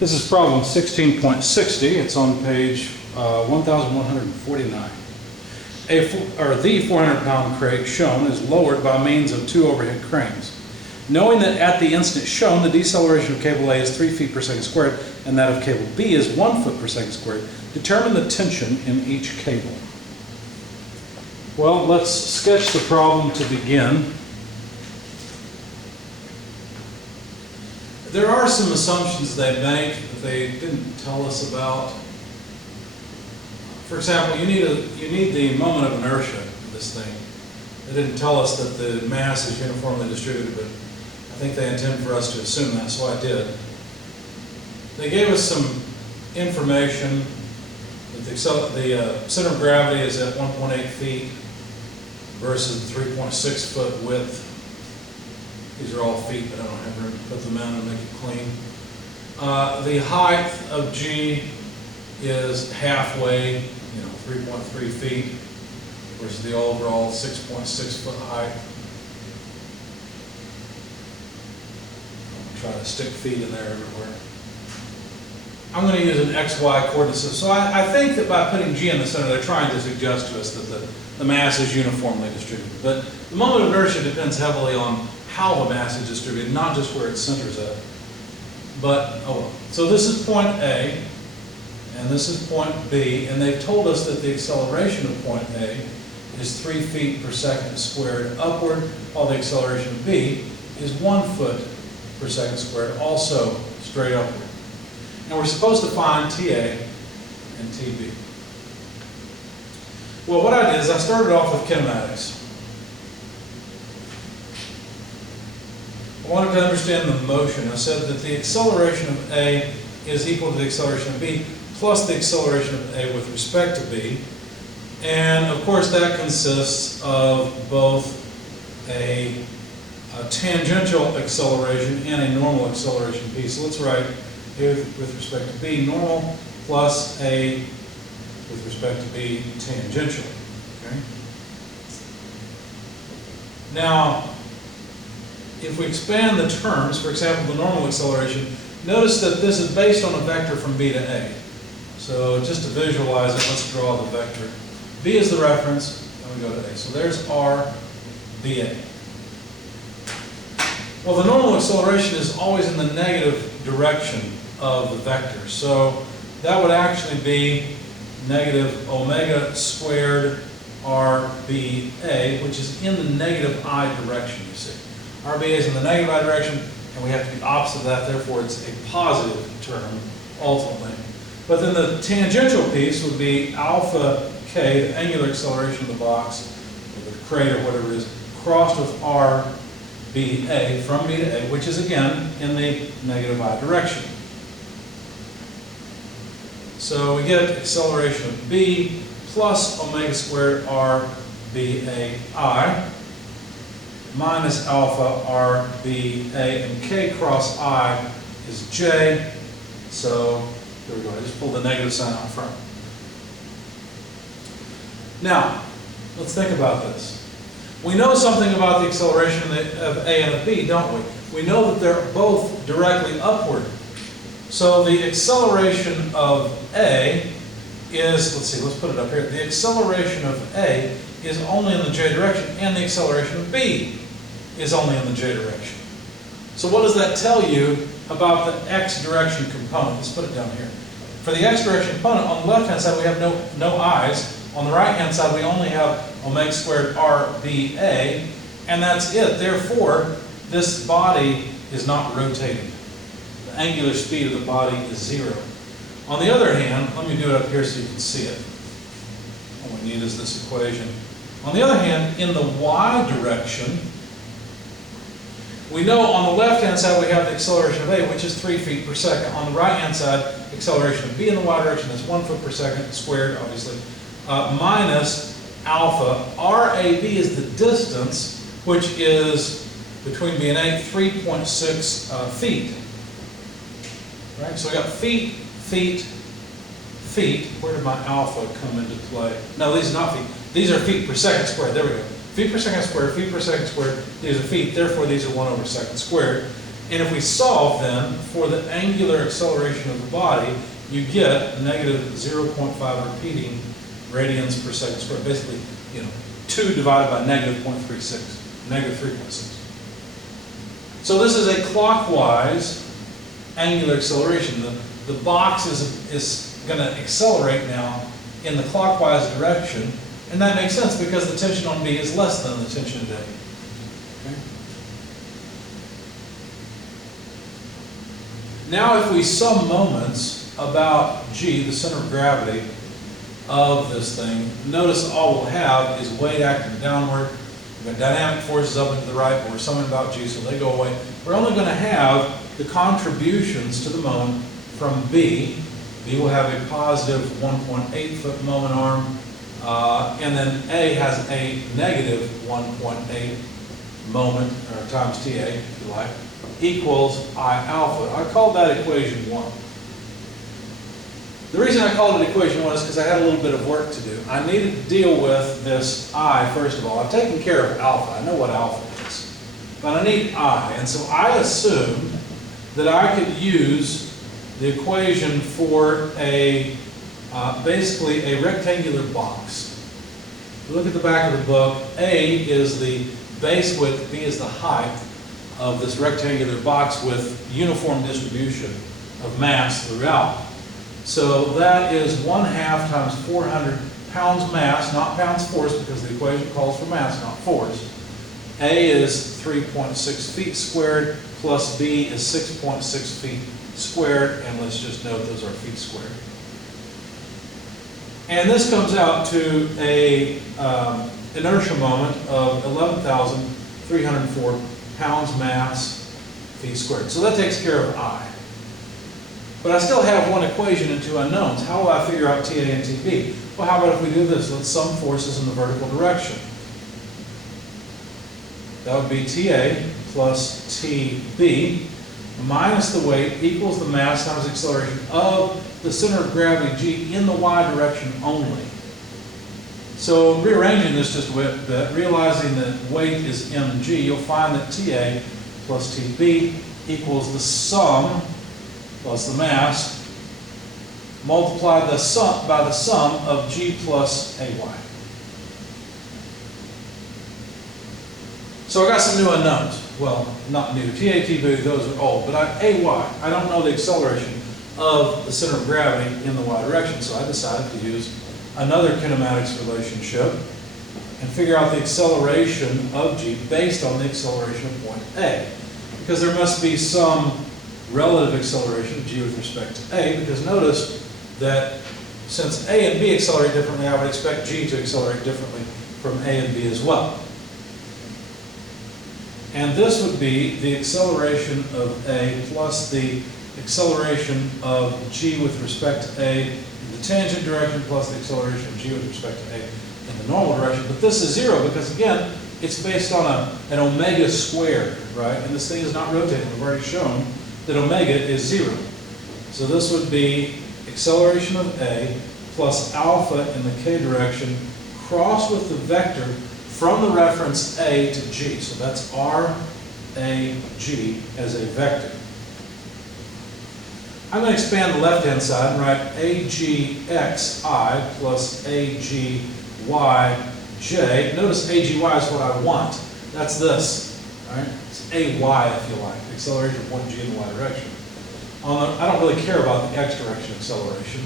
This is problem 16.60. It's on page 1149. The 400-pound crate shown is lowered by means of two overhead cranes. Knowing that at the instant shown, the deceleration of cable A is 3 feet per second squared and that of cable B is 1 foot per second squared, determine the tension in each cable. Well, let's sketch the problem to begin. There are some assumptions they make that they didn't tell us about. For example, you need the moment of inertia of this thing. They didn't tell us that the mass is uniformly distributed, but I think they intend for us to assume that, so I did. They gave us some information that the center of gravity is at 1.8 feet versus the 3.6 foot width. These are all feet, but I don't have room to put them in and make it clean. The height of G is halfway, 3.3 feet versus the overall 6.6 foot height. I'll try to stick feet in there everywhere. I'm going to use an XY coordinate system. So I think that by putting G in the center, they're trying to suggest to us that the mass is uniformly distributed. But the moment of inertia depends heavily on how the mass is distributed, not just where it centers at. But, so this is point A, and this is point B, and they've told us that the acceleration of point A is 3 feet per second squared upward, while the acceleration of B is 1 foot per second squared, also straight upward. And we're supposed to find TA and TB. Well, what I did is I started off with kinematics. I wanted to understand the motion. I said that the acceleration of A is equal to the acceleration of B plus the acceleration of A with respect to B. And of course that consists of both a tangential acceleration and a normal acceleration P. So let's write A with respect to B normal plus A with respect to B tangential. Okay? Now, if we expand the terms, for example, the normal acceleration, notice that this is based on a vector from B to A. So just to visualize it, let's draw the vector. B is the reference, and we go to A. So there's R, B, A. Well, the normal acceleration is always in the negative direction of the vector. So that would actually be negative omega squared RBA, which is in the negative I direction, you see. RBA is in the negative I direction, and we have to be opposite of that, therefore it's a positive term, ultimately. But then the tangential piece would be alpha k, the angular acceleration of the box, or the crate or whatever it is, crossed with RBA from B to A, which is again in the negative I direction. So we get acceleration of B plus omega squared RBAI minus alpha RBA, and K cross I is J. So here we go, I just pulled the negative sign out front. Now, let's think about this. We know something about the acceleration of A and of B, don't we? We know that they're both directly upward. So the acceleration of A is, let's put it up here. The acceleration of A is only in the J direction, and the acceleration of B is only in the J direction. So what does that tell you about the X direction component? Let's put it down here. For the X direction component, on the left-hand side we have no I's. On the right-hand side we only have omega squared RBA, and that's it. Therefore, this body is not rotating. The angular speed of the body is 0. On the other hand, let me do it up here so you can see it. All we need is this equation. On the other hand, in the Y direction, we know on the left-hand side we have the acceleration of A, which is 3 feet per second. On the right-hand side, acceleration of B in the Y direction is 1 foot per second, squared, obviously, minus alpha. RAB is the distance, which is between B and A, 3.6 feet. Right? So we got feet, feet, feet. Where did my alpha come into play? No, these are not feet. These are feet per second squared. There we go. Feet per second squared, feet per second squared. These are feet. Therefore, these are 1 over second squared. And if we solve then for the angular acceleration of the body, you get negative 0.5 repeating radians per second squared. Basically, 2 divided by negative 0.36, negative 3.6. So this is a clockwise angular acceleration. The box is going to accelerate now in the clockwise direction, and that makes sense because the tension on B is less than the tension at A. Okay? Now if we sum moments about G, the center of gravity of this thing, notice all we'll have is weight acting downward. We've got dynamic forces up and to the right, but we're summing about G, so they go away. We're only going to have the contributions to the moment from B. B will have a positive 1.8 foot moment arm, and then A has a negative 1.8 moment, or times TA, if you like, equals I alpha. I called that equation 1. The reason I called it equation 1 is because I had a little bit of work to do. I needed to deal with this I, first of all. I've taken care of alpha. I know what alpha is. But I need I. And so I assumed that I could use the equation for basically a rectangular box. If you look at the back of the book, A is the base width, B is the height of this rectangular box with uniform distribution of mass throughout. So that is 1/2 times 400 pounds mass, not pounds force, because the equation calls for mass, not force. A is 3.6 feet squared, plus B is 6.6 feet squared, and let's just note those are feet squared. And this comes out to a inertia moment of 11,304 pounds mass feet squared. So that takes care of I. But I still have one equation and two unknowns. How will I figure out TA and TB? Well, how about if we do this? Let's sum forces in the vertical direction. That would be TA plus TB minus the weight equals the mass times acceleration of the center of gravity G in the Y direction only. So rearranging this just a bit, realizing that weight is mg, you'll find that TA plus TB equals the sum plus the mass multiplied by the sum of G plus AY. So I got some new unknowns. Well, not new. TA, TB, those are old. But AY, I don't know the acceleration of the center of gravity in the Y direction, so I decided to use another kinematics relationship and figure out the acceleration of G based on the acceleration of point A. Because there must be some relative acceleration of G with respect to A, because notice that since A and B accelerate differently, I would expect G to accelerate differently from A and B as well. And this would be the acceleration of A plus the acceleration of G with respect to A in the tangent direction plus the acceleration of G with respect to A in the normal direction. But this is 0 because, again, it's based on an omega squared, right? And this thing is not rotating. We've already shown that omega is 0. So this would be acceleration of A plus alpha in the k direction crossed with the vector from the reference A to G. So that's R, A, G as a vector. I'm going to expand the left-hand side and write AGXI plus AGYJ. Notice AGY is what I want. That's this. Right? It's AY, if you like, acceleration of point G in the Y direction. I don't really care about the X direction acceleration.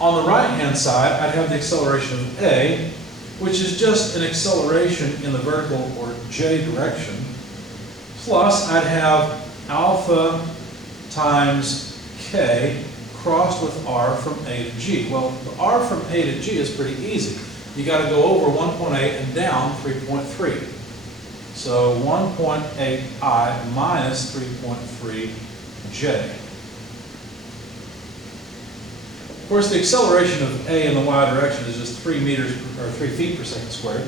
On the right-hand side, I'd have the acceleration of A, which is just an acceleration in the vertical or J direction, plus I'd have alpha times K crossed with R from A to G. Well, the R from A to G is pretty easy. You got to go over 1.8 and down 3.3. So 1.8I minus 3.3J. Of course, the acceleration of A in the Y direction is just 3 feet per second squared.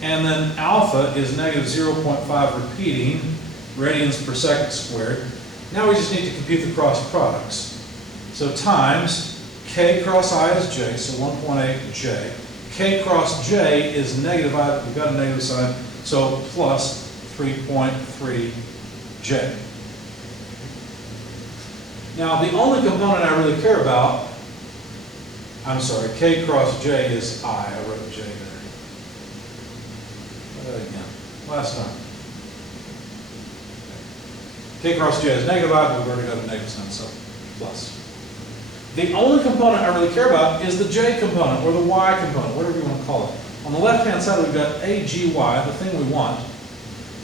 And then alpha is negative 0.5 repeating radians per second squared. Now we just need to compute the cross products. So times K cross I is J, so 1.8J. K cross J is negative I, we've got a negative sign, so plus 3.3 J. Now, the only component I really care about, I'm sorry, K cross J is I. I wrote J there. Try that again. Last time. K cross J is negative I, but we've already got a negative sign, so plus. The only component I really care about is the J component, or the Y component, whatever you want to call it. On the left-hand side, we've got AGY, the thing we want.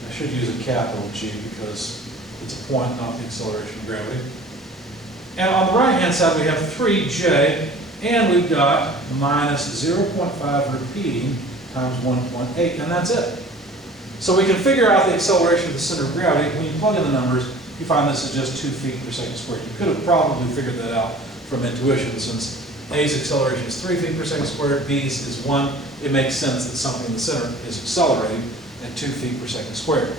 I should use a capital G because it's a point, not the acceleration of gravity. And on the right-hand side, we have 3J, and we've got minus 0.5 repeating times 1.8, and that's it. So we can figure out the acceleration of the center of gravity. When you plug in the numbers, you find this is just 2 feet per second squared. You could have probably figured that out from intuition, since A's acceleration is 3 feet per second squared, B's is 1. It makes sense that something in the center is accelerating at 2 feet per second squared.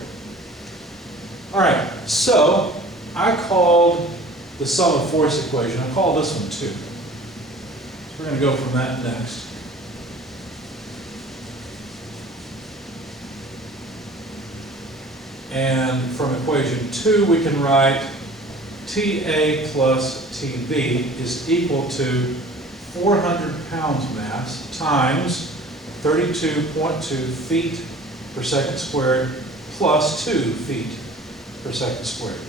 All right, so I called the sum of force equation, I call this one 2. So we're going to go from that next. And from equation 2, we can write TA plus TB is equal to 400 pounds mass times 32.2 feet per second squared plus 2 feet per second squared.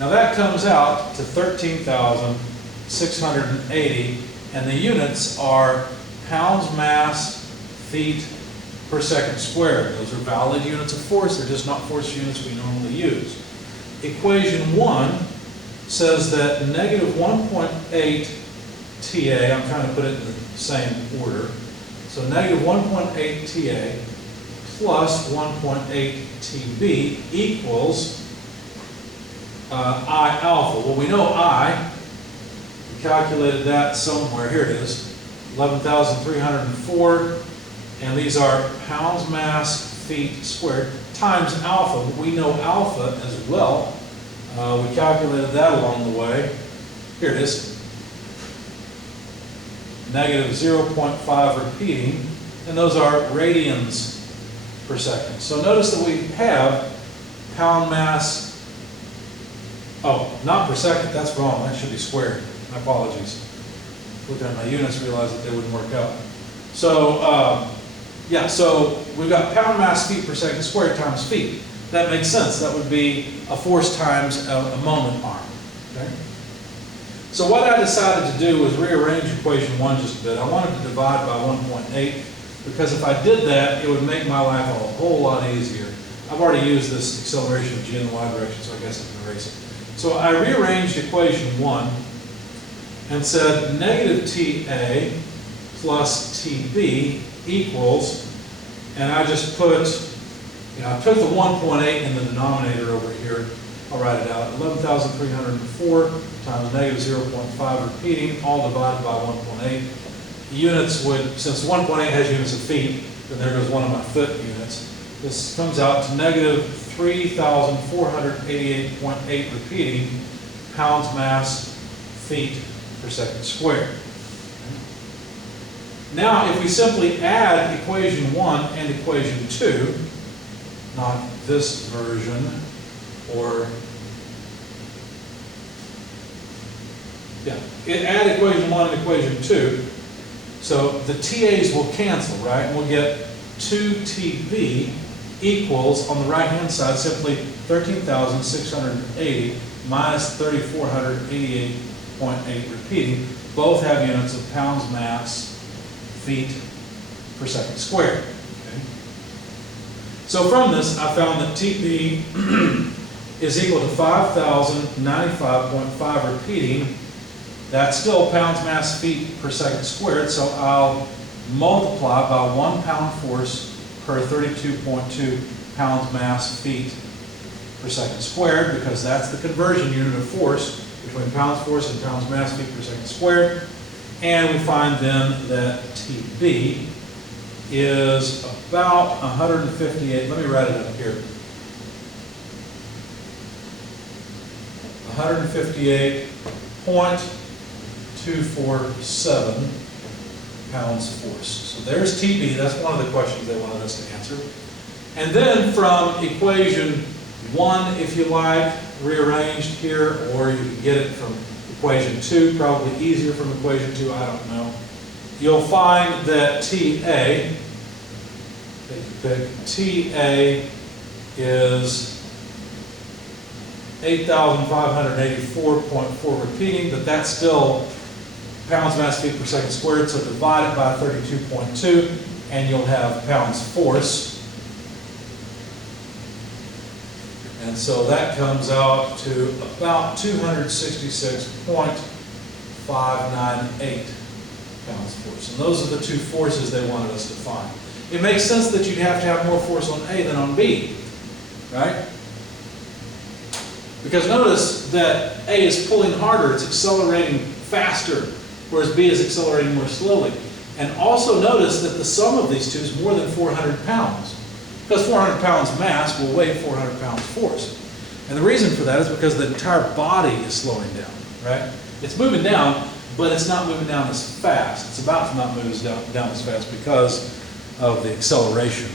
Now that comes out to 13,680, and the units are pounds mass feet per second squared. Those are valid units of force, they're just not force units we normally use. Equation 1 says that negative 1.8 TA, I'm trying to put it in the same order, so negative 1.8 TA plus 1.8 TB equals I alpha. Well, we know I, we calculated that somewhere, here it is, 11,304, and these are pounds mass feet squared times alpha. We know alpha as well. We calculated that along the way. Here it is. Negative 0.5 repeating, and those are radians per second. So notice that we have pound mass, oh, not per second, that's wrong, that should be squared. My apologies. Looking at my units, realized that they wouldn't work out. So, yeah, so we've got pound mass feet per second squared times feet. That makes sense. That would be a force times a moment arm. Okay? So what I decided to do was rearrange equation 1 just a bit. I wanted to divide by 1.8 because if I did that, it would make my life a whole lot easier. I've already used this acceleration of g in the y direction, so I guess I can erase it. So I rearranged equation 1 and said negative TA plus TB equals, and I just put, I took the 1.8 in the denominator over here. I'll write it out. 11,304 times negative 0.5 repeating, all divided by 1.8. Units would, since 1.8 has units of feet, then there goes one of my foot units. This comes out to negative 3,488.8 repeating pounds mass feet per second squared. Now, if we simply add equation 1 and equation 2, not this version, or, add equation 1 and equation 2, so the TAs will cancel, right? And we'll get 2TB equals, on the right-hand side, simply 13,680 minus 3,488.8 repeating. Both have units of pounds mass feet per second squared. Okay. So from this, I found that TB is equal to 5,095.5 repeating. That's still pounds mass feet per second squared, so I'll multiply by 1 pound force per 32.2 pounds mass feet per second squared, because that's the conversion unit of force between pounds force and pounds mass feet per second squared. And we find then that TB is about 158, let me write it up here. 158.247 pounds force. So there's TB, that's one of the questions they wanted us to answer. And then from equation 1, if you like, rearranged here, or you can get it from equation 2, probably easier from equation 2, I don't know. You'll find that TA, TA is 8,584.4 repeating, but that's still pounds mass feet per second squared, so divide it by 32.2, and you'll have pounds force. And so that comes out to about 266.598 pounds force. And those are the two forces they wanted us to find. It makes sense that you'd have to have more force on A than on B, right? Because notice that A is pulling harder, it's accelerating faster, whereas B is accelerating more slowly. And also notice that the sum of these two is more than 400 pounds. Because 400 pounds mass will weigh 400 pounds force. And the reason for that is because the entire body is slowing down, right? It's moving down, but it's not moving down as fast. It's about to not move down as fast because of the acceleration.